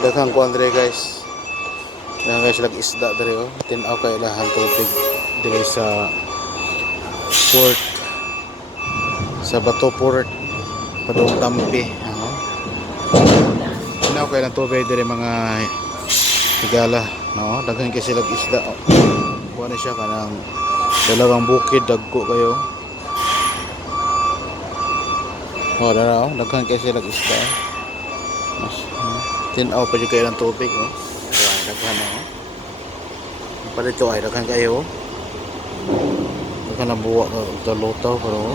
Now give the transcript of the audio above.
daghang kuan dire guys. Daghang guys lag isda dire oh. Tin-aw kay ilahan tubig dire sa port, sa Bato Port, padung Tampi. Tin-aw kay lang tubig dire mga higala, no? Daghan kay sila isda. Oh. Kuha na siya kanang dalawang bukid dagko kayo. Oh, dara oh, daghan kay sila isda. Mas tin-aw pa jud kay lang tubig oh. Ay, daghan oh. Palito ay daghan kayo. Daghan na buwa ka lutaw pero